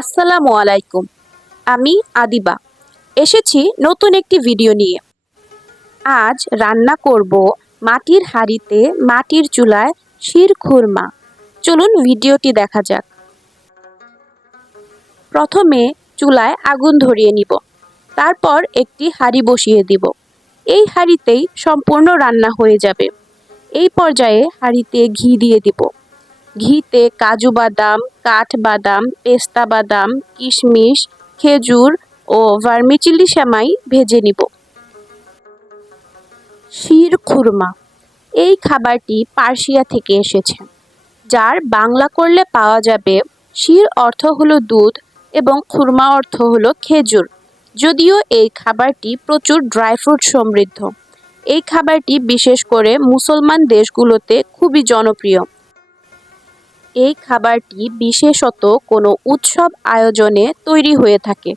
আসসালামু আলাইকুম। আমি আদিবা এসেছি নতুন একটি ভিডিও নিয়ে। আজ রান্না করব মাটির হাঁড়িতে মাটির চুলায় শিরখুরমা। চলুন ভিডিওটি দেখা যাক। প্রথমে চুলায় আগুন ধরিয়ে নিব, তারপর একটি হাঁড়ি বসিয়ে দিব। এই হাঁড়িতেই সম্পূর্ণ রান্না হয়ে যাবে। এই পর্যায়ে হাঁড়িতে ঘি দিয়ে দিব। ঘিতে কাজু বাদাম, কাঠবাদাম, পেস্তা বাদাম, কিশমিশ, খেজুর ও ভার্মিচুলি সেমাই ভেজে নিব। শিরখুরমা এই খাবারটি পার্সিয়া থেকে এসেছে, যার বাংলা করলে পাওয়া যাবে শির অর্থ হলো দুধ এবং খুরমা অর্থ হলো খেজুর। যদিও এই খাবারটি প্রচুর ড্রাই ফ্রুট সমৃদ্ধ। এই খাবারটি বিশেষ করে মুসলমান দেশগুলোতে খুবই জনপ্রিয়। এই খাবারটি বিশেষত কোনো উৎসব আয়োজনে তৈরি হয়ে থাকে।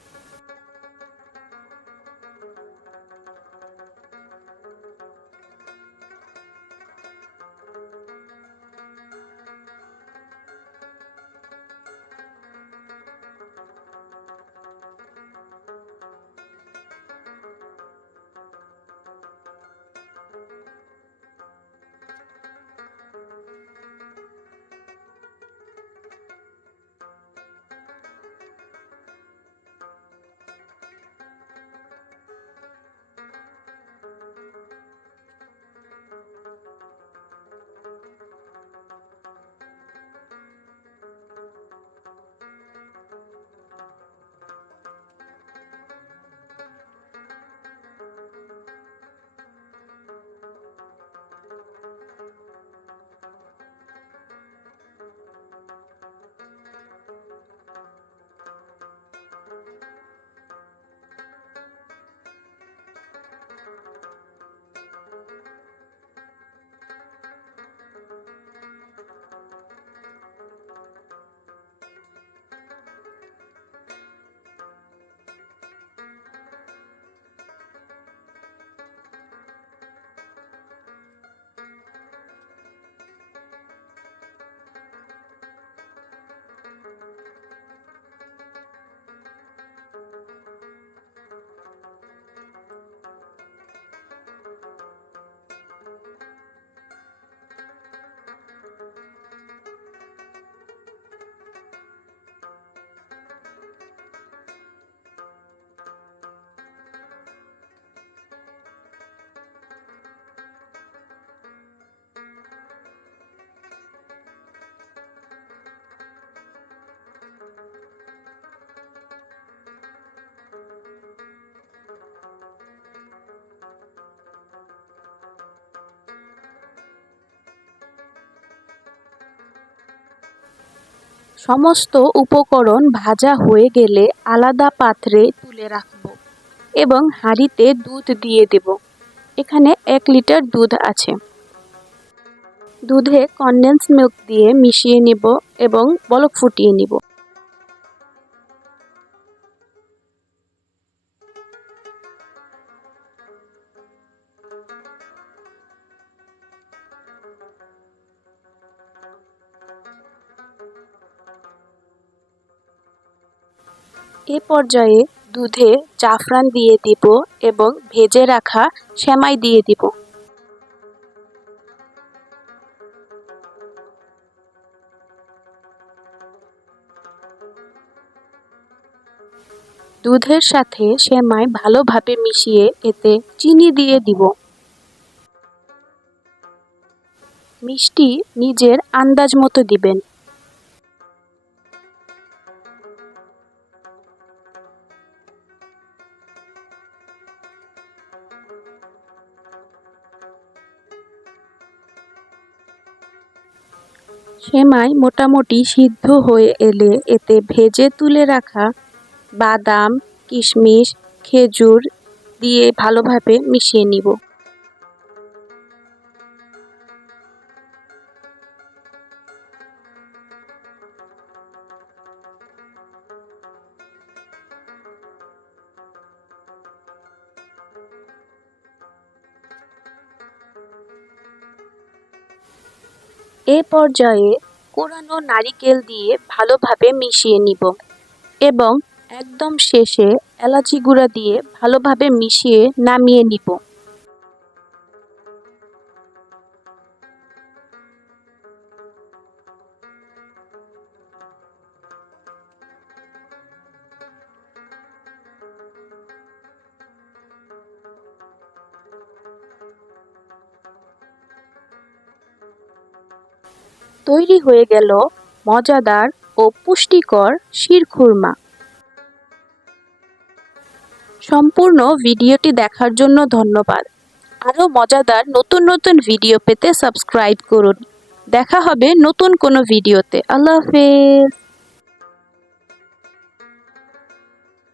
সমস্ত উপকরণ ভাজা হয়ে গেলে আলাদা পাত্রে তুলে রাখব এবং হাঁড়িতে দুধ দিয়ে দেব। এখানে 1 লিটার দুধ আছে। দুধে কনডেন্স মিল্ক দিয়ে মিশিয়ে নিব এবং বলক ফুটিয়ে নিব। এ পর্যায়ে দুধে জাফরান দিয়ে দিব এবং ভেজে রাখা সেমাই দিয়ে দিব। দুধের সাথে সেমাই ভালোভাবে মিশিয়ে এতে চিনি দিয়ে দিব। মিষ্টি নিজের আন্দাজ মতো দিবেন। সেমাই মোটামুটি সিদ্ধ হয়ে এলে এতে ভেজে তুলে রাখা বাদাম, কিশমিশ, খেজুর দিয়ে ভালোভাবে মিশিয়ে নিব। এ পর্যায়ে কোরানো নারিকেল দিয়ে ভালোভাবে মিশিয়ে নিব। এবং একদম শেষে এলাচি গুঁড়া দিয়ে ভালোভাবে মিশিয়ে নামিয়ে নিব। তৈরি হয়ে গেল মজাদার ও পুষ্টিকর শিরখুরমা। সম্পূর্ণ ভিডিওটি দেখার জন্য ধন্যবাদ। আরও মজাদার নতুন নতুন ভিডিও পেতে সাবস্ক্রাইব করুন। দেখা হবে নতুন কোনো ভিডিওতে। আল্লাহ হাফেজ।